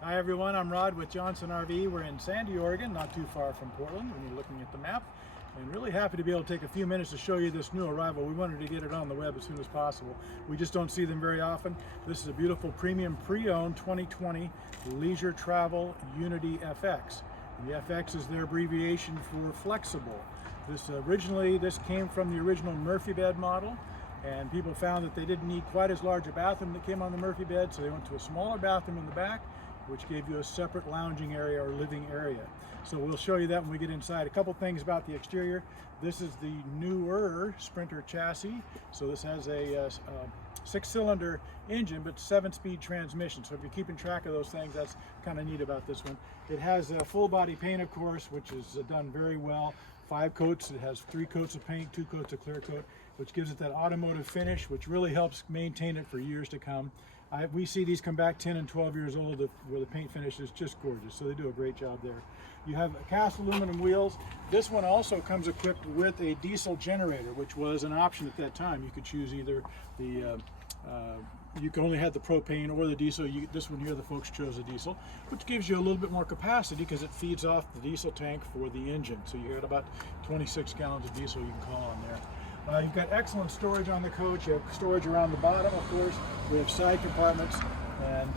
Hi everyone, I'm Rod with Johnson RV. We're in Sandy, Oregon, not too far from Portland when you're looking at the map. And really happy to be able to take a few minutes to show you this new arrival. We wanted to get it on the web as soon as possible. We just don't see them very often. This is a beautiful premium pre-owned 2020 Leisure Travel Unity FX. And the FX is their abbreviation for flexible. This came from the original Murphy bed model, and people found that they didn't need quite as large a bathroom that came on the Murphy bed, so they went to a smaller bathroom in the back, which gave you a separate lounging area or living area. So we'll show you that when we get inside. A couple things about the exterior. This is the newer Sprinter chassis. So this has a 6-cylinder engine, but 7-speed transmission. So if you're keeping track of those things, that's kind of neat about this one. It has a full body paint, of course, which is done very well. 5 coats. It has 3 coats of paint, 2 coats of clear coat, which gives it that automotive finish, which really helps maintain it for years to come. We see these come back 10 and 12 years old where the paint finish is just gorgeous, so they do a great job there. You have cast aluminum wheels. This one also comes equipped with a diesel generator, which was an option at that time. You could choose either the you can only have the propane or the diesel. This one here, the folks chose the diesel, which gives you a little bit more capacity because it feeds off the diesel tank for the engine. So you got about 26 gallons of diesel you can call on there. You've got excellent storage on the coach. You have storage around the bottom, of course. We have side compartments, and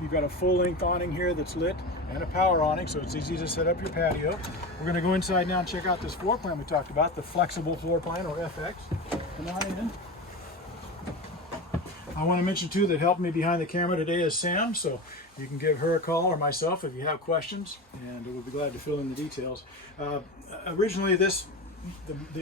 you've got a full-length awning here that's lit and a power awning, so it's easy to set up your patio. We're going to go inside now and check out this floor plan we talked about, the flexible floor plan, or FX. Come on in. I want to mention too that helping me behind the camera today is Sam, so you can give her a call or myself if you have questions, and we'll be glad to fill in the details. Originally, the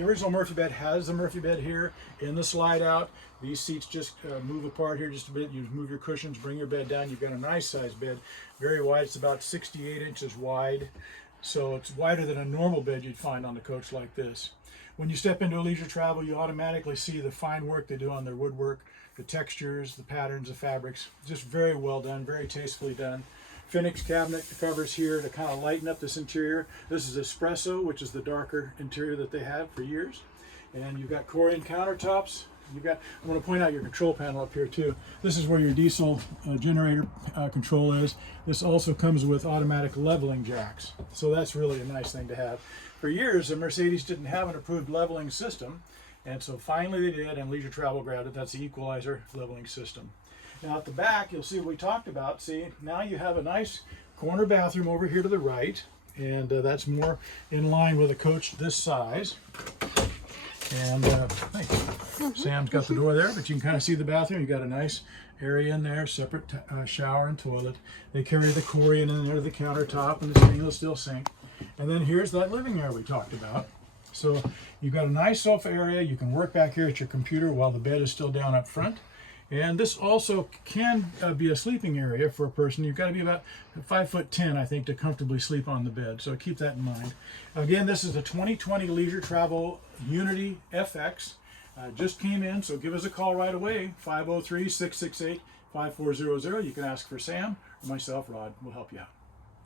original Murphy bed has the Murphy bed here in the slide out. These seats just move apart here just a bit. You move your cushions, bring your bed down. You've got a nice sized bed, very wide. It's about 68 inches wide, so it's wider than a normal bed you'd find on a coach like this. When you step into a leisure travel, you automatically see the fine work they do on their woodwork, the textures, the patterns, the fabrics. Just very well done, very tastefully done. Phoenix cabinet covers here to kind of lighten up this interior. This is espresso, which is the darker interior that they have for years. And you've got Corian countertops. I want to point out your control panel up here too. This is where your diesel generator control is. This also comes with automatic leveling jacks. So that's really a nice thing to have. For years, the Mercedes didn't have an approved leveling system. And so finally they did, and Leisure Travel grabbed it. That's the equalizer leveling system. Now at the back, you'll see what we talked about. See, now you have a nice corner bathroom over here to the right, and that's more in line with a coach this size. And Sam's got the door there, but you can kind of see the bathroom. You got a nice area in there, separate shower and toilet. They carry the Corian in there, the countertop, and the stainless steel sink. And then here's that living area we talked about. So you've got a nice sofa area. You can work back here at your computer while the bed is still down up front. And this also can be a sleeping area for a person. You've got to be about 5'10", I think, to comfortably sleep on the bed. So keep that in mind. Again, this is the 2020 Leisure Travel Unity FX. Just came in, so give us a call right away, 503-668-5400. You can ask for Sam or myself, Rod. We'll help you out.